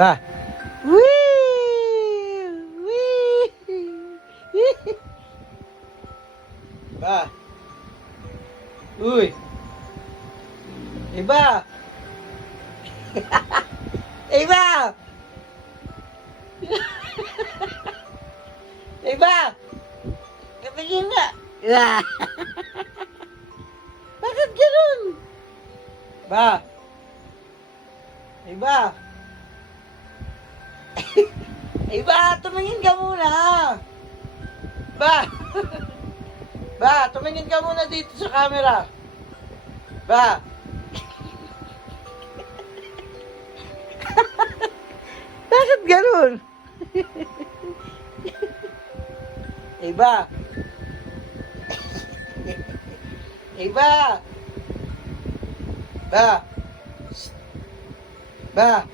Ba. Wee! Wee! Ba. Uy. Iba. Iba. Iba. Kapagin nga. Bakit ganun? Ba. Iba. Iba, tumingin ka muna. Ba. Ba, tumingin ka muna dito sa camera. Ba. Bakit ganun? Iba. Iba. Ba. Ba.